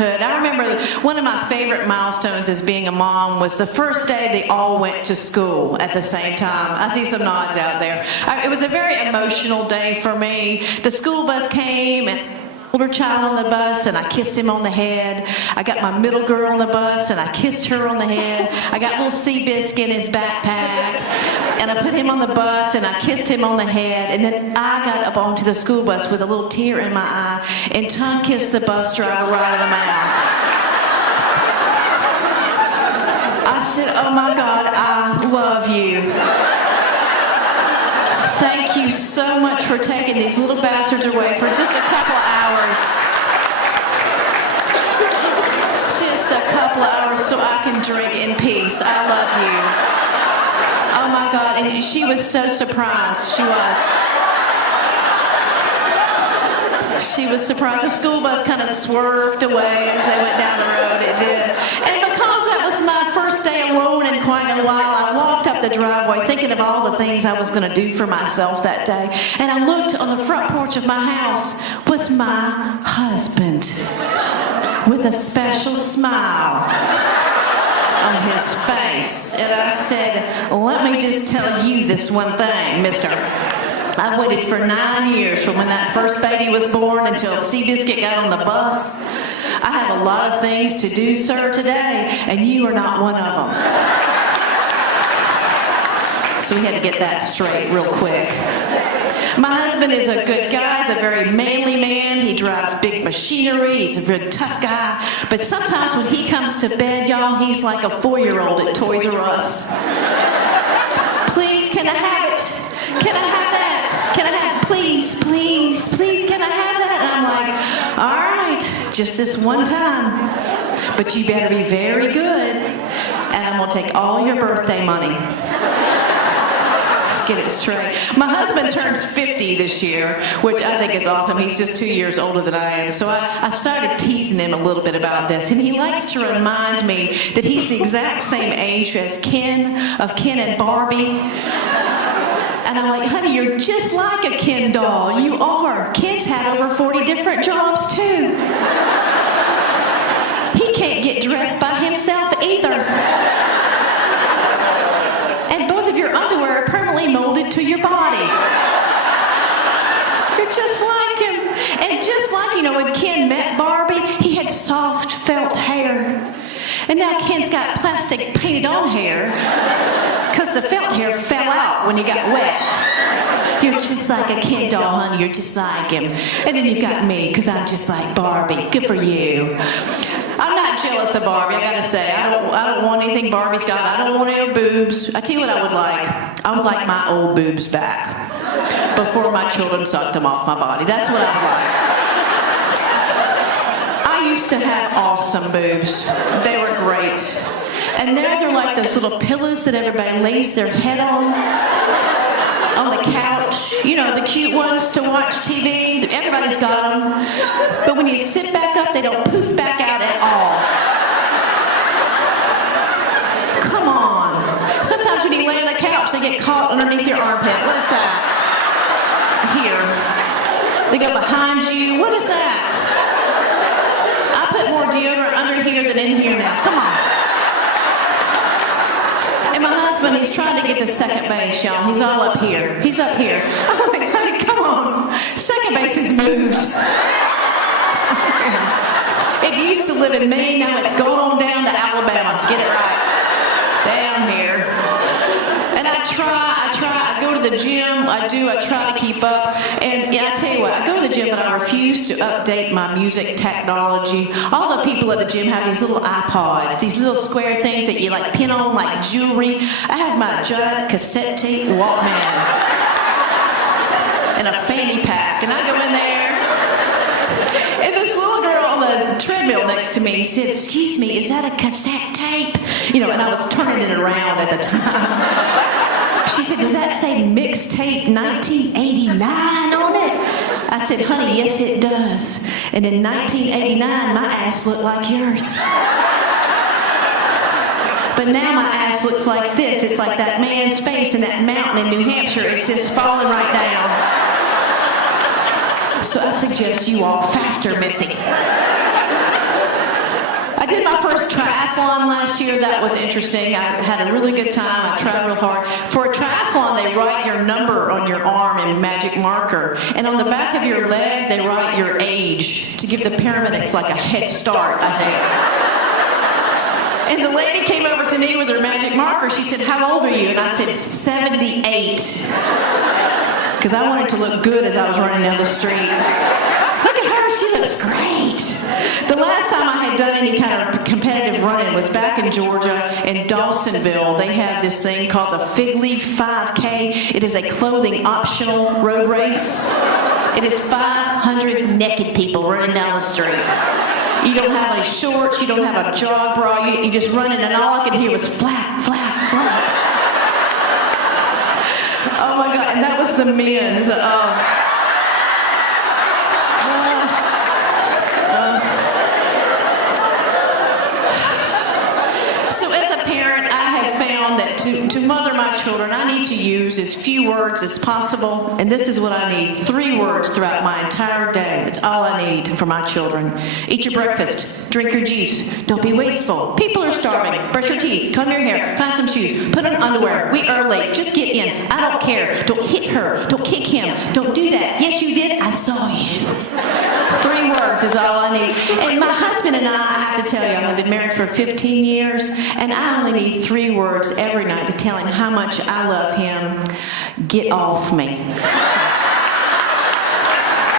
I remember one of my favorite milestones as being a mom was the first day they all went to school at the same time. I see some nods out there. It was a very emotional day for me. The school bus came and older child on the bus and I kissed him on the head. I got my middle girl on the bus and I kissed her on the head. I got little Seabiscuit in his backpack and I put him on the bus and I kissed him on the head, and then I got up onto the school bus with a little tear in my eye and tongue kissed the bus driver right in the mouth. I said, "Oh my God, I love you. Thank you so much for taking these little bastards away for just a couple of hours. Just a couple of hours so I can drink in peace. I love you." Oh my God, and she was so surprised. She was surprised. The school bus kind of swerved away as they went down the road. It did. And because that was my first day alone in quite a while, I walked up the driveway thinking of all the things I was going to do for myself that day. And I looked on the front porch of my house was my husband with a special smile on his face. And I said, "Let me just tell you this one thing, mister. I waited for 9 years from when that first baby was born until Seabiscuit got on the bus. I have a lot of things to do, sir, today, and you are not one of them." So we had to get that straight real quick. My husband is a good guy. He's a very manly man. He drives big machinery. He's a real tough guy. But sometimes when he comes to bed, y'all, he's like a 4-year-old at Toys R Us. "Please, can I have it? Can I have that? Can I have, please, please, please, can I have that?" And I'm like, "All right, just this one time. But you better be very good, and I'm going to take all your birthday money." Let's get it straight. My husband turns 50 this year, which I think is awesome. He's just 2 years older than I am. So I started teasing him a little bit about this. And he likes to remind me that he's the exact same age as Ken of Ken and Barbie. And I'm like, "Honey, you're just like a Ken doll. You are. Ken's had over 40 different jobs, too. He can't get dressed by himself either. And both of your underwear are permanently molded to your body. You're just like him." And just like, when Ken met Barbie, he had soft felt hair. And now Ken's got plastic painted on hair because the felt hair fell out when he got wet. You're just like a Ken doll, honey. You're just like him. And then you've got me because I'm just like Barbie. Good for you. I'm not jealous of Barbie, I gotta say. I don't want anything Barbie's got. I don't want any boobs. I tell you what I would like. I would like my old boobs back before my children sucked them off my body. That's what I would like. I used to have awesome boobs. They were great. And now they're like those little pillows that everybody lays their head on the couch. The cute ones to watch TV. Everybody's got them. But when you sit back up, they don't poof back out at all. Come on. Sometimes when you lay on the couch, they get caught underneath your armpit. What is that? Here. They go behind you. What is that? I put more deodorant under here than in here now. Come on. And my husband, he's trying to get to second base, y'all. He's all up here. He's up here. I'm like, "Honey, come on. Second base has moved." It used to live in Maine. Now it's going on down to Alabama. Get it right. Down here. And I try. I go to the gym. I try to keep up. And I tell you what, I go to the gym, but I refuse to update my music technology. All the people at the gym have these little iPods, these little square things that you pin on like jewelry. I have my giant cassette tape Walkman and a fanny pack, and I go in there. And this little girl on the treadmill next to me said, "Excuse me, is that a cassette tape?" And I was turning it around at the time. She said, "Does that say mixtape 1989 on it?" I said, "Honey, yes it does. And in 1989, my ass looked like yours. But now my ass looks like this. It's like that man's face in that mountain in New Hampshire. It's just falling right down. So I suggest you walk faster, Missy." did my first triathlon last year. That was interesting. I had a really good time. I tried real hard. For a triathlon, they write your number on your arm in magic marker. And on the back of your leg, they write your age to give the paramedics like a head start, I think. And the lady came over to me with her magic marker. She said, "How old are you?" And I said, 78. Because I wanted to look good as I was running down the street. Look at her, she looks great. The last time I had done any kind of competitive running was back in Georgia, in Dawsonville. They have this thing called the Fig Leaf 5K. It is a clothing optional road race. It is 500 naked people running down the street. You don't have any shorts, you don't have a jog bra, you just running, and all I could hear was flap, flap, flap. Oh my God, and that was the men's. So as a parent, I have found that to mother my children, I need to use as few words as possible, and this is what I need: 3 words throughout my entire day. It's all I need for my children. Eat your breakfast, drink your juice, don't be wasteful, people are starving, brush your teeth, comb your hair, find some shoes, put on underwear, we are late, just get in, I don't care, don't hit her, don't kick him, don't do that, yes you did, I saw you. 3 words is all I need. And my husband and I have to tell you, I've been married for 15 years, and I only need 3 words every night to tell him how much I love him. Get off me.